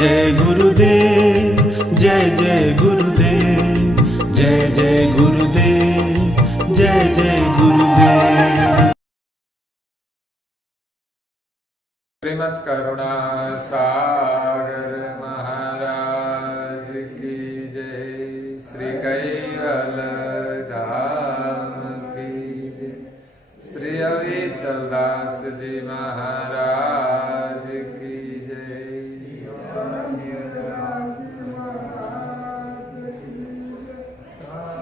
जय गुरुदेव, जय जय गुरुदेव, जय जय गुरुदेव, जय जय गुरुदेव। श्रीमद् करुणा सागर महाराज की जय। श्री कैवल धाम की जय। श्री अविचल दास जी महाराज की जय।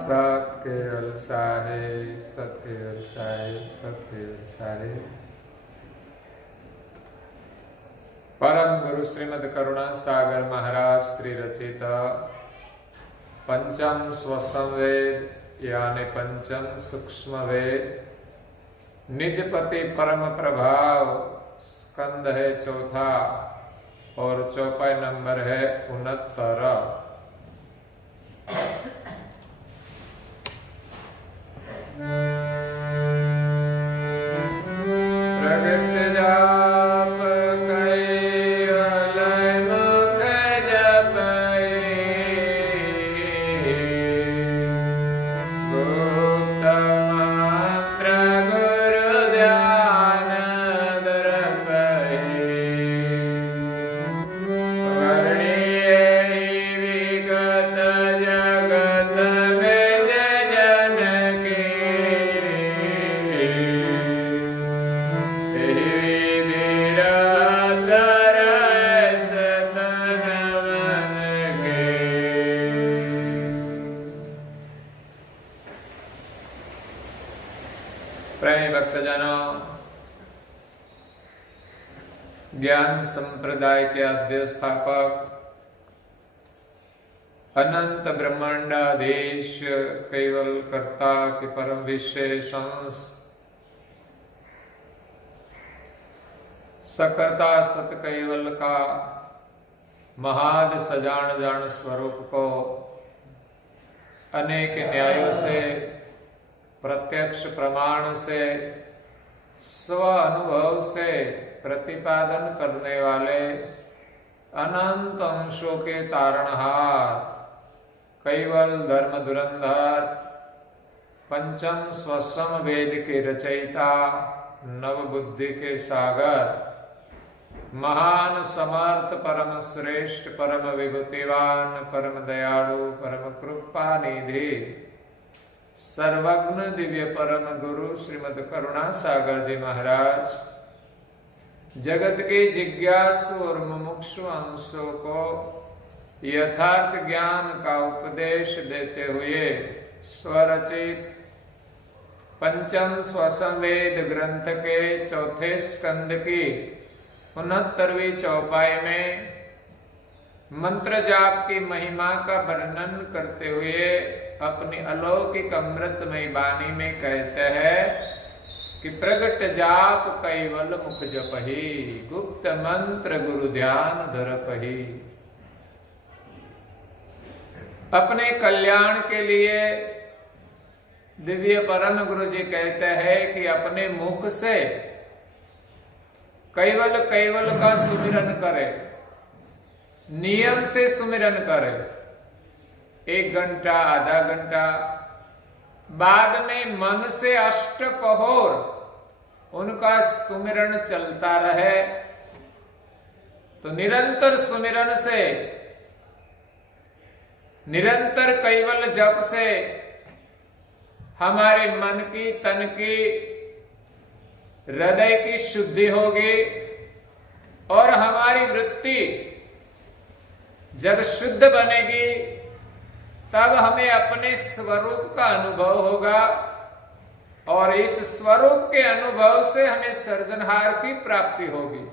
सत्य साहेब, सत्य साहेब, सत्य साहेब। परम गुरु श्रीमद् करुणा सागर महाराज श्री रचित पंचम स्वसंवेद यानी पंचम सूक्ष्म वेद निजपति परम प्रभाव स्कंद है चौथा और चौपाई नंबर है 69। प्रगट जाप ज्ञान संप्रदाय के आद्य स्थापक अनंत ब्रह्मांडाधीश केवल कर्ता के परम विशेष अंश सकर्ता सत केवल का महाद सजान जान स्वरूप को अनेक न्यायों से प्रत्यक्ष प्रमाण से स्व अनुभव से प्रतिपादन करने वाले अनंत अंशों के तारणहार कैवल धर्म धुरंधर पंचम स्वसम वेद के रचयिता नव बुद्धि के सागर महान समर्थ परम श्रेष्ठ परम विभूतिवान परम दयालु परम कृपा निधि सर्वज्ञ दिव्य परम गुरु श्रीमद् करुणा सागर जी महाराज जगत के जिज्ञासु और मुमुक्षु अंशों को यथार्थ ज्ञान का उपदेश देते हुए स्वरचित पंचम स्वसंवेद ग्रंथ के चौथे स्कंद की 69वीं चौपाई में मंत्र जाप की महिमा का वर्णन करते हुए अपनी अलौकिक अमृतमय वाणी में कहते हैं कि प्रगट जाप कैवल मुख जपहि गुप्त मंत्र गुरु ध्यान धरपहि। अपने कल्याण के लिए दिव्य परम गुरु जी कहते हैं कि अपने मुख से कैवल कैवल का सुमिरन करे, नियम से सुमिरन करे। 1 घंटा आधा घंटा बाद में मन से अष्टपहर उनका सुमिरन चलता रहे तो निरंतर सुमिरन से निरंतर कैवल जप से हमारे मन की तन की हृदय की शुद्धि होगी और हमारी वृत्ति जब शुद्ध बनेगी तब हमें अपने स्वरूप का अनुभव होगा और इस स्वरूप के अनुभव से हमें सृजनहार की प्राप्ति होगी।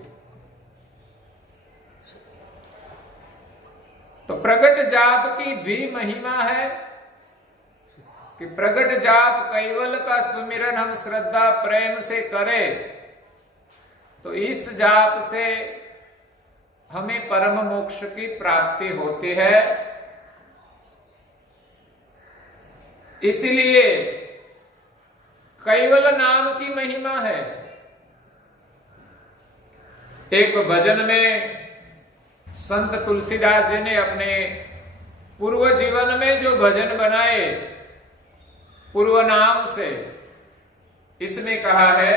तो प्रगट जाप की भी महिमा है कि प्रगट जाप कैवल का सुमिरन हम श्रद्धा प्रेम से करें तो इस जाप से हमें परम मोक्ष की प्राप्ति होती है। इसलिए कैवल नाम की महिमा है। एक भजन में संत तुलसीदास जी ने अपने पूर्व जीवन में जो भजन बनाए पूर्व नाम से, इसमें कहा है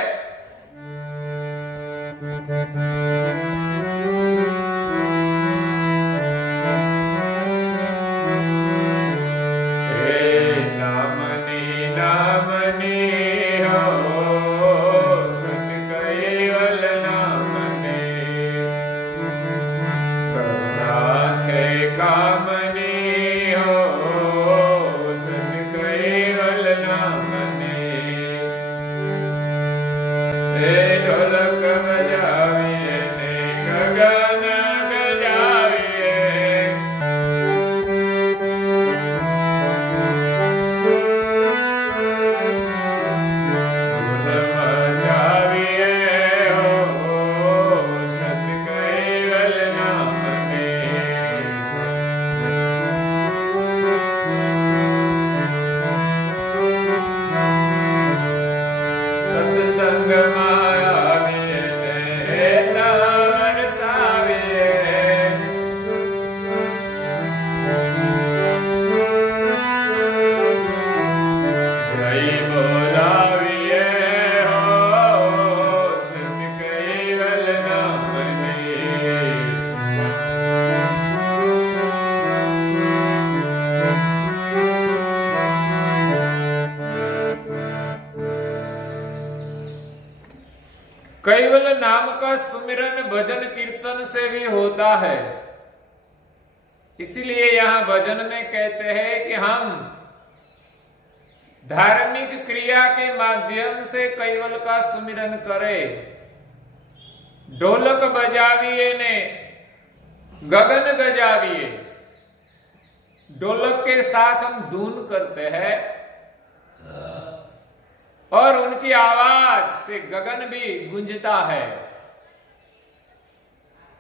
कैवल नाम का सुमिरन भजन कीर्तन से भी होता है। इसलिए यहां भजन में कहते हैं कि हम धार्मिक क्रिया के माध्यम से कैवल का सुमिरन करें। ढोलक बजाविए ने गगन गजाविए, ढोलक के साथ हम धुन करते हैं और उनकी आवाज से गगन भी गूंजता है।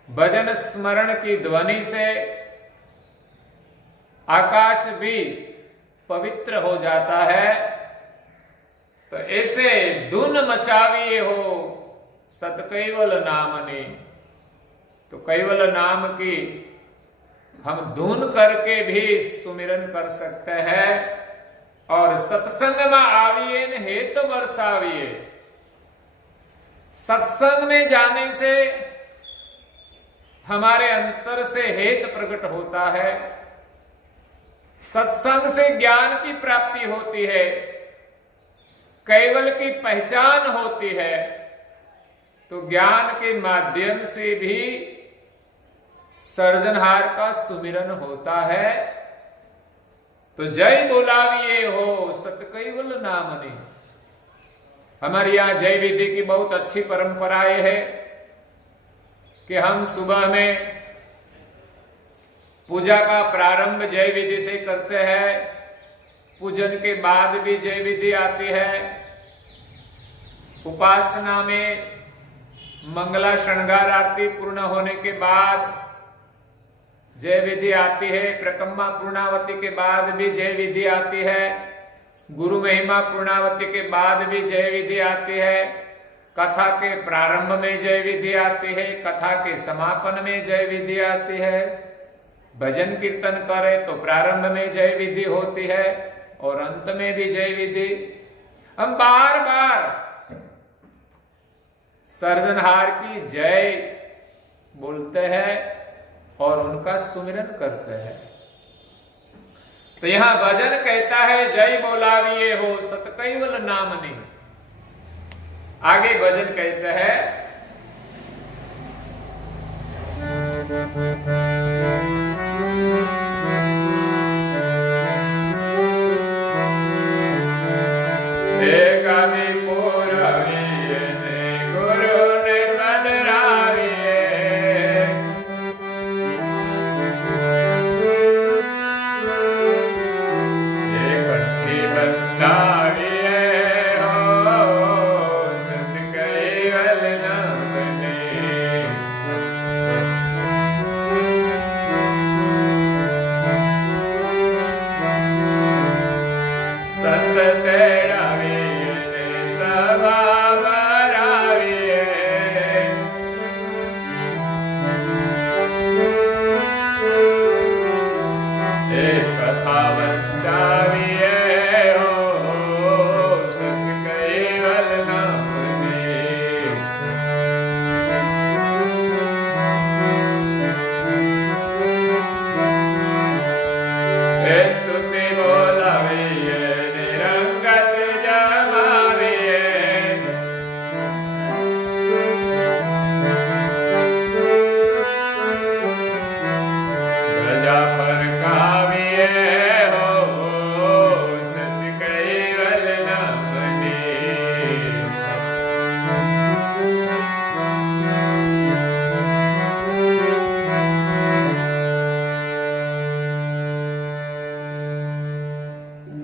भजन स्मरण की ध्वनि से आकाश भी पवित्र हो जाता है। तो ऐसे धुन मचाविए हो सत कैवल नामनी, तो कैवल नाम की हम धुन करके भी सुमिरन कर सकते हैं। और सत्संग में आविए न हेत बरसाविए, सत्संग में जाने से हमारे अंतर से हेत प्रकट होता है। सत्संग से ज्ञान की प्राप्ति होती है, कैवल की पहचान होती है। तो ज्ञान के माध्यम से भी सर्जनहार का सुमिरन होता है। तो जय बोलाविए हो सत कैवल नामनी। हमारे यहां जय विधि की बहुत अच्छी परंपराएं है कि हम सुबह में पूजा का प्रारंभ जय विधि से करते हैं। पूजन के बाद भी जय विधि आती है। उपासना में मंगला श्रृंगार आरती पूर्ण होने के बाद जय विधि आती है। प्रकम्मा पूर्णावती के बाद भी जय विधि आती है। गुरु महिमा पूर्णावती के बाद भी जय विधि आती है। कथा के प्रारंभ में जय विधि आती है, कथा के समापन में जय विधि आती है। भजन कीर्तन करे तो प्रारंभ में जय विधि होती है और अंत में भी जय विधि। हम बार बार सर्जनहार की जय बोलते हैं और उनका सुमिरन करते हैं। तो यहां भजन कहता है जय बोलाविए हो सत कैवल नामनी। आगे भजन कहते हैं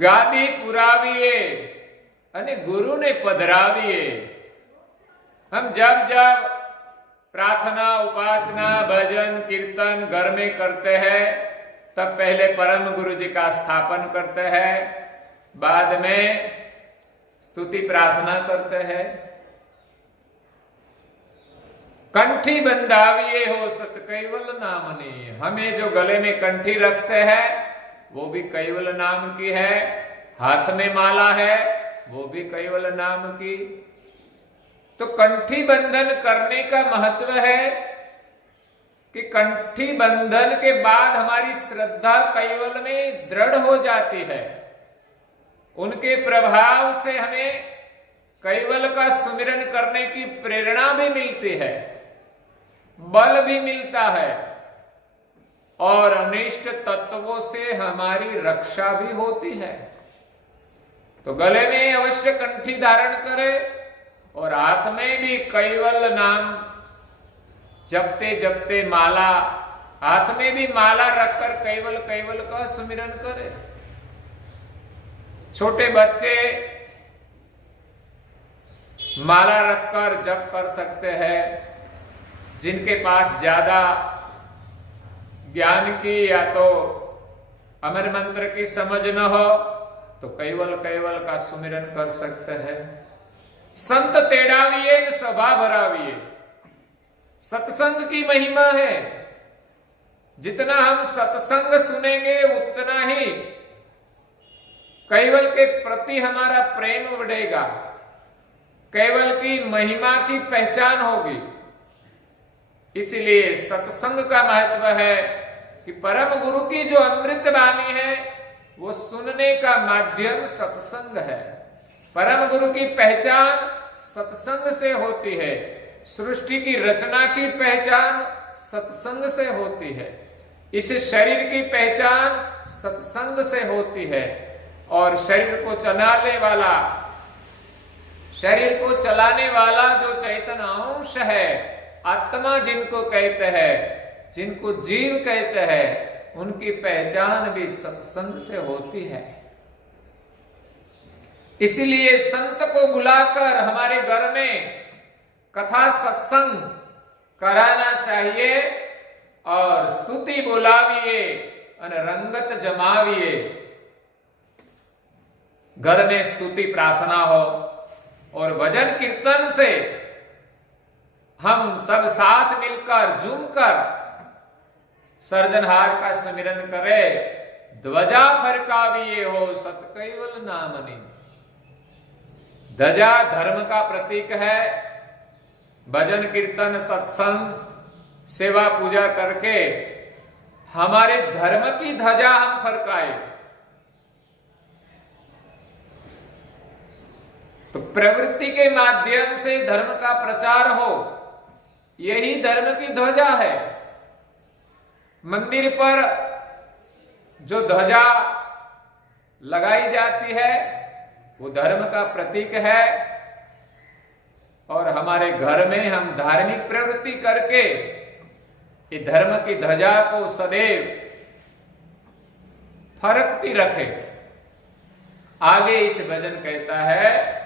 ગાદી પુરાવીએ અને ગુરુને પધરાવીએ. हम जब जब प्रार्थना उपासना भजन कीर्तन घर में करते हैं तब पहले परम गुरु जी का स्थापन करते हैं, बाद में स्तुति प्रार्थना करते हैं. कंठी बंधाविए हो सत कैवल नामनी. हमें जो गले में कंठी रखते हैं वो भी कैवल नाम की है, हाथ में माला है वो भी कैवल नाम की. तो कंठी बंधन करने का महत्व है कि कंठी बंधन के बाद हमारी श्रद्धा कैवल में दृढ़ हो जाती है. उनके प्रभाव से हमें कैवल का सुमिरन करने की प्रेरणा भी मिलती है, बल भी मिलता है और अनिष्ट तत्वों से हमारी रक्षा भी होती है. तो गले में अवश्य कंठी धारण करें और हाथ में भी कैवल नाम जपते जपते माला, हाथ में भी माला रखकर कैवल कैवल का सुमिरन करें. छोटे बच्चे माला रखकर जप कर सकते हैं. जिनके पास ज्यादा ज्ञान की या तो अमर मंत्र की समझ न हो तो कैवल कैवल का सुमिरन कर सकते हैं. संत तेड़ाविए सभा भराविए. सत्संग की महिमा है. जितना हम सत्संग सुनेंगे उतना ही कैवल के प्रति हमारा प्रेम बढ़ेगा, कैवल की महिमा की पहचान होगी. इसलिए सत्संग का महत्व है कि परम गुरु की जो अमृत वाणी है वो सुनने का माध्यम सत्संग है. परम गुरु की पहचान सत्संग से होती है. सृष्टि की रचना की पहचान सत्संग से होती है. इस शरीर की पहचान सत्संग से होती है. और शरीर को चलाने वाला जो चैतन्य अंश है, आत्मा जिनको कहते हैं, जिनको जीव कहते हैं, उनकी पहचान भी सत्संग से होती है. इसलिए संत को बुलाकर हमारे घर में कथा सत्संग कराना चाहिए और स्तुति बोलाविए और रंगत जमाविए. घर में स्तुति प्रार्थना हो और भजन कीर्तन से हम सब साथ मिलकर झूमकर सर्जनहार का सुमिरन करें. ध्वजा फरकाविए हो सत कैवल नामनी. ध्वजा धर्म का प्रतीक है. भजन कीर्तन सत्संग सेवा पूजा करके हमारे धर्म की ध्वजा हम फरकाए. तो प्रवृत्ति के माध्यम से धर्म का प्रचार हो, यही धर्म की ध्वजा है. मंदिर पर जो ध्वजा लगाई जाती है वो धर्म का प्रतीक है. और हमारे घर में हम धार्मिक प्रवृत्ति करके ये धर्म की ध्वजा को सदैव फरकती रखे. आगे इस भजन कहता है,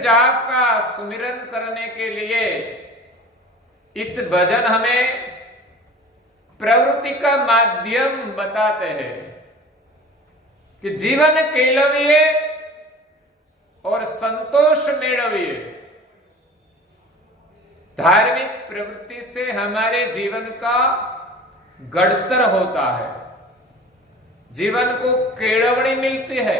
जाप का सुमिरन करने के लिए इस भजन हमें प्रवृत्ति का माध्यम बताते हैं कि जीवन केलविए और संतोष मेळविए। धार्मिक प्रवृत्ति से हमारे जीवन का गढ़तर होता है, जीवन को केळवणी मिलती है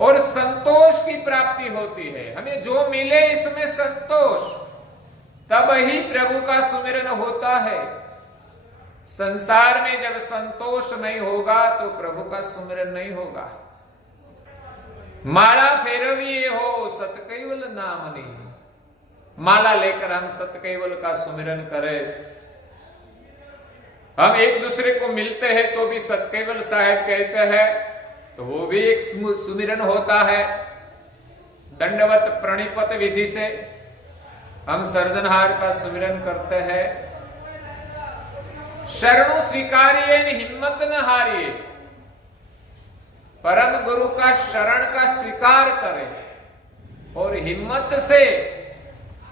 और संतोष की प्राप्ति होती है। हमें जो मिले इसमें संतोष, तब ही प्रभु का सुमिरन होता है। संसार में जब संतोष नहीं होगा तो प्रभु का सुमिरन नहीं होगा। माला फेरवी हो सतकैवल नामनी, माला लेकर हम सतकैवल का सुमिरन करें। हम एक दूसरे को मिलते हैं तो भी सतकैवल साहेब कहते हैं, तो वो भी एक सुमिरन होता है। दंडवत प्रणिपत विधि से हम सर्जनहार का सुमिरन करते हैं। शरणु स्वीकारिए हिम्मत न हारिए, परम गुरु का शरण का स्वीकार करें और हिम्मत से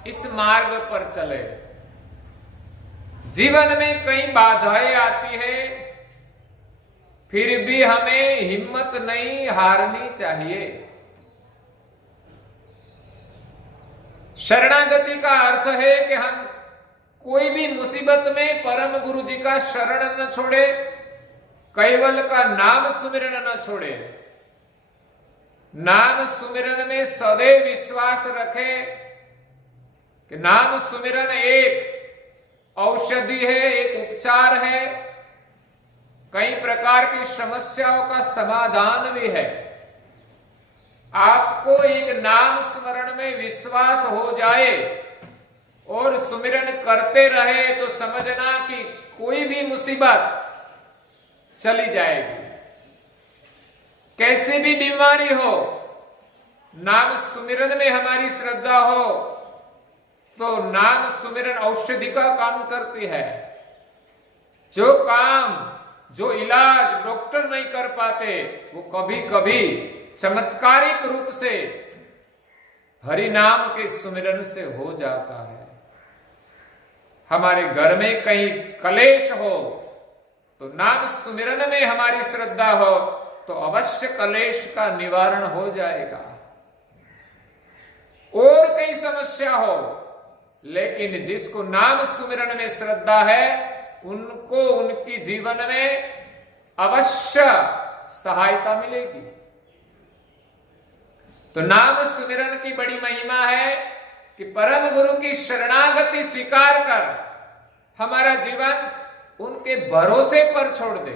इस मार्ग पर चले। जीवन में कई बाधाएं आती है, फिर भी हमें हिम्मत नहीं हारनी चाहिए। शरणागति का अर्थ है कि हम कोई भी मुसीबत में परम गुरु जी का शरण न छोड़े, कैवल का नाम सुमिरन न छोड़े। नाम सुमिरन में सदैव विश्वास रखे कि नाम सुमिरन एक औषधि है, एक उपचार है, कई प्रकार की समस्याओं का समाधान भी है। आपको एक नाम स्मरण में विश्वास हो जाए और सुमिरन करते रहे तो समझना कि कोई भी मुसीबत चली जाएगी। कैसी भी बीमारी हो, नाम सुमिरन में हमारी श्रद्धा हो तो नाम सुमिरन औषधि का काम करती है। जो काम, जो इलाज डॉक्टर नहीं कर पाते, वो कभी कभी चमत्कारिक रूप से हरि नाम के सुमिरन से हो जाता है। हमारे घर में कहीं कलेश हो तो नाम सुमिरन में हमारी श्रद्धा हो तो अवश्य कलेश का निवारण हो जाएगा। और कई समस्या हो, लेकिन जिसको नाम सुमिरन में श्रद्धा है उनको उनकी जीवन में अवश्य सहायता मिलेगी। तो नाम सुमिरन की बड़ी महिमा है कि परम गुरु की शरणागति स्वीकार कर हमारा जीवन उनके भरोसे पर छोड़ दे।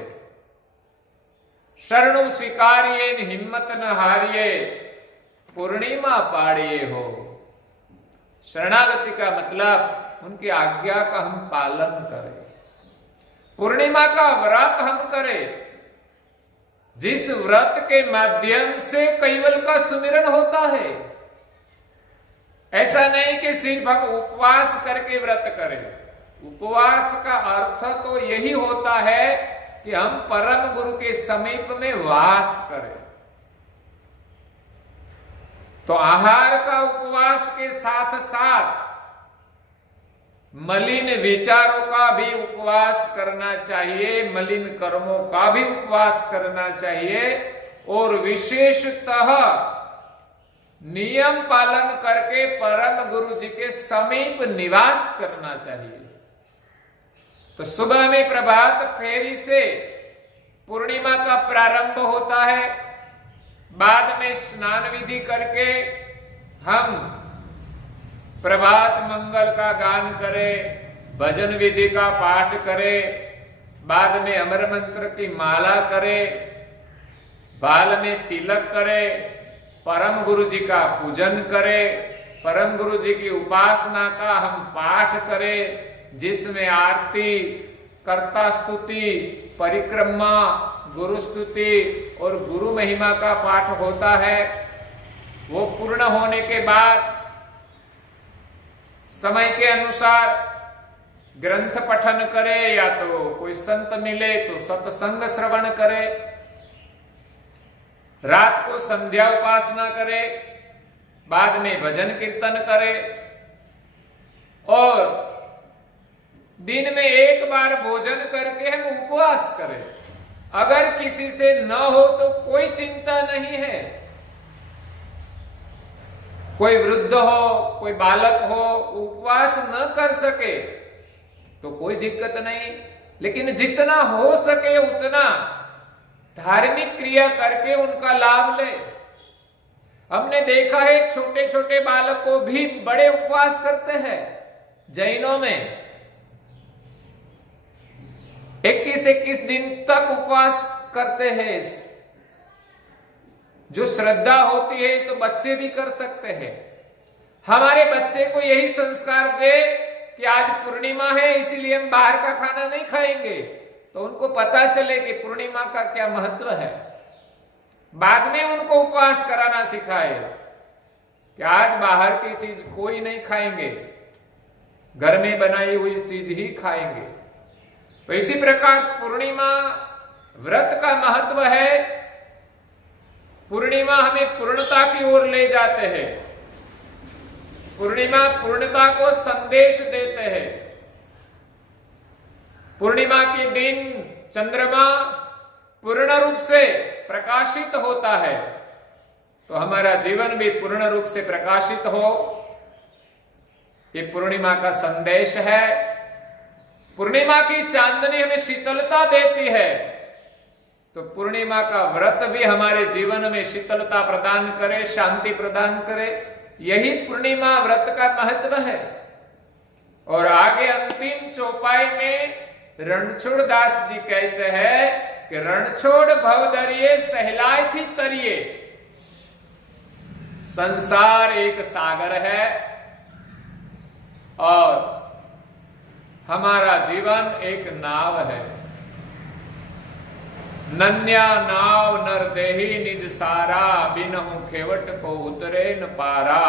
शरणु स्वीकारिए हिम्मत न हारिए, पूर्णिमा पाड़िए हो। शरणागति का मतलब उनकी आज्ञा का हम पालन करें, पूर्णिमा का व्रत हम करें, जिस व्रत के माध्यम से कैवल का सुमिरन होता है। ऐसा नहीं कि सिर्फ हम उपवास करके व्रत करें। उपवास का अर्थ तो यही होता है कि हम परम गुरु के समीप में वास करें। तो आहार का उपवास के साथ साथ मलिन विचारों का भी उपवास करना चाहिए, मलिन कर्मों का भी उपवास करना चाहिए और विशेषतः नियम पालन करके परम गुरु जी के समीप निवास करना चाहिए। तो सुबह में प्रभात फेरी से पूर्णिमा का प्रारंभ होता है। बाद में स्नान विधि करके हम प्रभात मंगल का गान करें, भजन विधि का पाठ करें, बाद में अमर मंत्र की माला करें, बाल में तिलक करें, परम गुरु जी का पूजन करें, परम गुरु जी की उपासना का हम पाठ करें, जिसमें आरती, कर्ता स्तुति, परिक्रमा, गुरु स्तुति और गुरु महिमा का पाठ होता है। वो पूर्ण होने के बाद समय के अनुसार ग्रंथ पठन करे या तो कोई संत मिले तो सत्संग श्रवण करे। रात को संध्या उपासना करे, बाद में भजन कीर्तन करे और दिन में एक बार भोजन करके हम उपवास करें। अगर किसी से न हो तो कोई चिंता नहीं है। कोई वृद्ध हो, कोई बालक हो, उपवास न कर सके तो कोई दिक्कत नहीं, लेकिन जितना हो सके उतना धार्मिक क्रिया करके उनका लाभ ले। हमने देखा है छोटे छोटे बालकों भी बड़े उपवास करते हैं। जैनों में 21-21 दिन तक उपवास करते हैं। जो श्रद्धा होती है तो बच्चे भी कर सकते हैं। हमारे बच्चे को यही संस्कार दे कि आज पूर्णिमा है इसीलिए हम बाहर का खाना नहीं खाएंगे, तो उनको पता चले कि पूर्णिमा का क्या महत्व है। बाद में उनको उपवास कराना सिखाए कि आज बाहर की चीज कोई नहीं खाएंगे, घर में बनाई हुई चीज ही खाएंगे। तो इसी प्रकार पूर्णिमा व्रत का महत्व है। पूर्णिमा हमें पूर्णता की ओर ले जाते हैं। पूर्णिमा पूर्णता को संदेश देते हैं। पूर्णिमा के दिन चंद्रमा पूर्ण रूप से प्रकाशित होता है, तो हमारा जीवन भी पूर्ण रूप से प्रकाशित हो, ये पूर्णिमा का संदेश है। पूर्णिमा की चांदनी हमें शीतलता देती है, तो पूर्णिमा का व्रत भी हमारे जीवन में शीतलता प्रदान करे, शांति प्रदान करे। यही पूर्णिमा व्रत का महत्व है। और आगे अंतिम चौपाई में रणछोड़ दास जी कहते हैं कि रणछोड़ भवदरिये सहलाय थी तरिये। संसार एक सागर है और हमारा जीवन एक नाव है। नन्या नाव नर देही निज सारा, बिनहु खेवट को उतरे न पारा।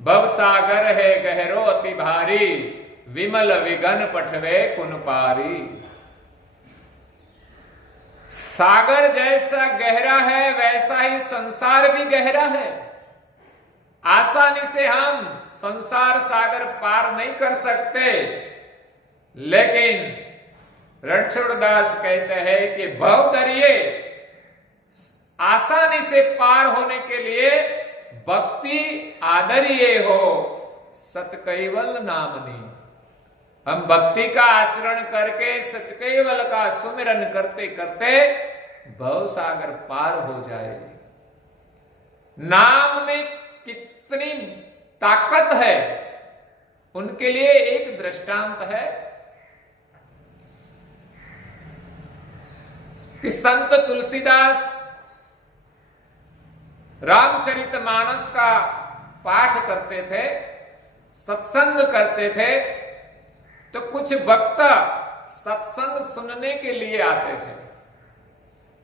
भव सागर है गहरो अति भारी, विमल विघन पठवे कुन पारी। सागर जैसा गहरा है वैसा ही संसार भी गहरा है। आसानी से हम संसार सागर पार नहीं कर सकते, लेकिन रणछोड़ दास कहते हैं कि भव दरिये आसानी से पार होने के लिए भक्ति आदरिये हो, सतकैवल नामनी। हम भक्ति का आचरण करके सतकैवल का सुमिरन करते करते भव सागर पार हो जाएगी। नाम में कितनी ताकत है, उनके लिए एक दृष्टांत है कि संत तुलसीदास रामचरितमानस का पाठ करते थे, सत्संग करते थे, तो कुछ भक्त सत्संग सुनने के लिए आते थे।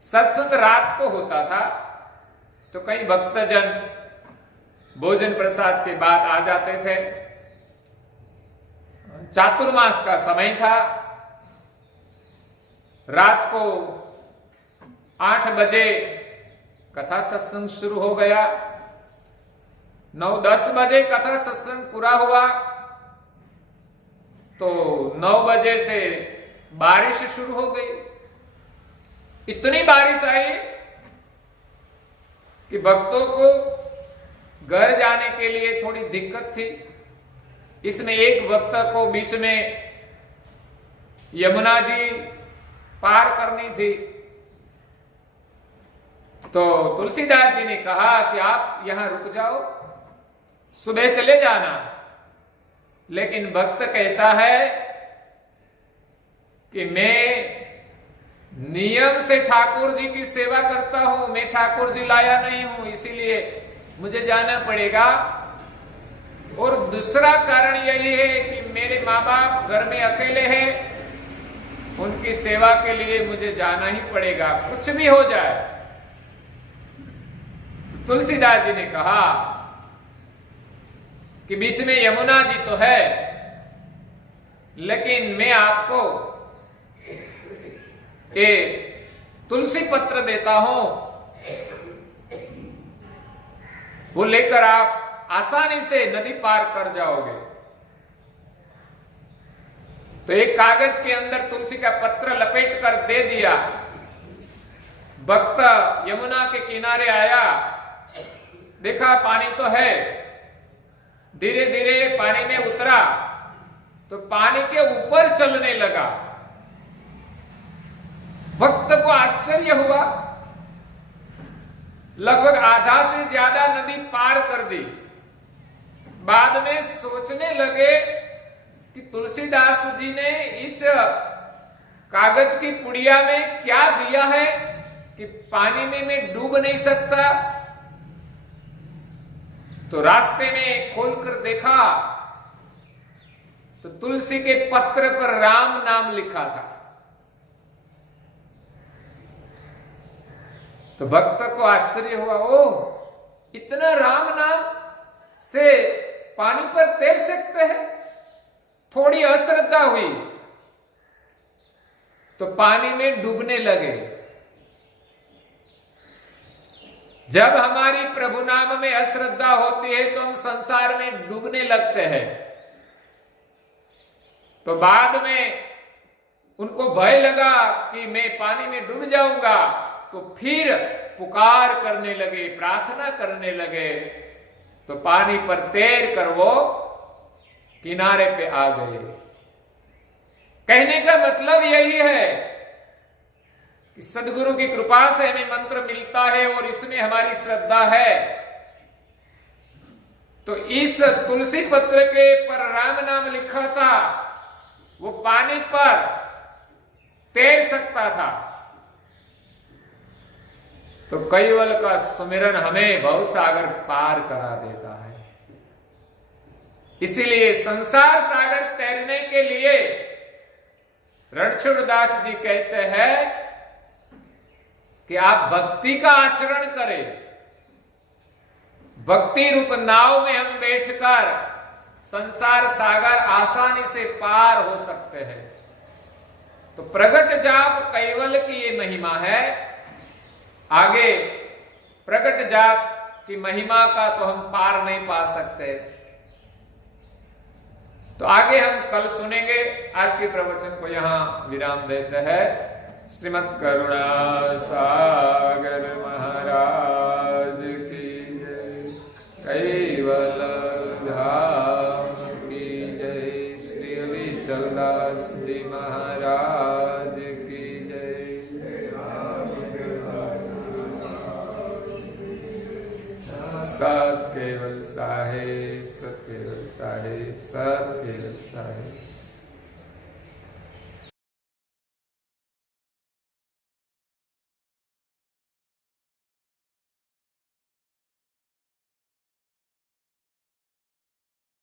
सत्संग रात को होता था, तो कई भक्तजन भोजन प्रसाद के बाद आ जाते थे। चातुर्मास का समय था। रात को 8 बजे कथा सत्संग शुरू हो गया। 9-10 बजे कथा सत्संग पूरा हुआ, तो 9 बजे से बारिश शुरू हो गई। इतनी बारिश आई कि भक्तों को घर जाने के लिए थोड़ी दिक्कत थी। इसमें एक भक्त को बीच में यमुना जी पार करनी थी, तो तुलसीदास जी ने कहा कि आप यहां रुक जाओ, सुबह चले जाना। लेकिन भक्त कहता है कि मैं नियम से ठाकुर जी की सेवा करता हूं, मैं ठाकुर जी लाया नहीं हूं, इसीलिए मुझे जाना पड़ेगा। और दूसरा कारण यही है कि मेरे माँ बाप घर में अकेले हैं, उनकी सेवा के लिए मुझे जाना ही पड़ेगा, कुछ भी हो जाए। तुलसीदास जी ने कहा कि बीच में यमुना जी तो है, लेकिन मैं आपको एक तुलसी पत्र देता हूं, वो लेकर आप आसानी से नदी पार कर जाओगे। तो एक कागज के अंदर तुलसी का पत्र लपेट कर दे दिया। भक्त यमुना के किनारे आया, देखा पानी तो है, धीरे धीरे पानी में उतरा तो पानी के ऊपर चलने लगा। भक्त को आश्चर्य हुआ, लगभग आधा से ज्यादा नदी पार कर दी। बाद में सोचने लगे कि तुलसीदास जी ने इस कागज की पुड़िया में क्या दिया है कि पानी में मैं डूब नहीं सकता। तो रास्ते में खोलकर देखा तो तुलसी के पत्र पर राम नाम लिखा था। तो भक्त को आश्चर्य हुआ, ओह इतना राम नाम से पानी पर तैर सकते हैं। थोड़ी अश्रद्धा हुई तो पानी में डूबने लगे। जब हमारी प्रभु नाम में अश्रद्धा होती है तो हम संसार में डूबने लगते हैं। तो बाद में उनको भय लगा कि मैं पानी में डूब जाऊंगा, तो फिर पुकार करने लगे, प्रार्थना करने लगे। तो पानी पर तैर कर वो किनारे पे आ गए। कहने का मतलब यही है कि सदगुरु की कृपा से हमें मंत्र मिलता है और इसमें हमारी श्रद्धा है। तो इस तुलसी पत्र के पर राम नाम लिखा था, वो पानी पर तैर सकता था। तो कैवल का सुमिरन हमें भवसागर पार करा देता है। इसीलिए संसार सागर तैरने के लिए रणछोड़दास जी कहते हैं कि आप भक्ति का आचरण करें। भक्ति रूप नाव में हम बैठकर संसार सागर आसानी से पार हो सकते हैं। तो प्रगट जाप कैवल की ये महिमा है। आगे प्रगट जाप की महिमा का तो हम पार नहीं पा सकते। तो आगे हम कल सुनेंगे। आज के प्रवचन को यहां विराम देते हैं। श्रीमद् करुणा सागर महाराज की जय। कैवल धाम की जय। श्री अविचलदास जी महाराज की जय। सत केवल साहेब, सत केवल साहेब, सत केवल साहेब।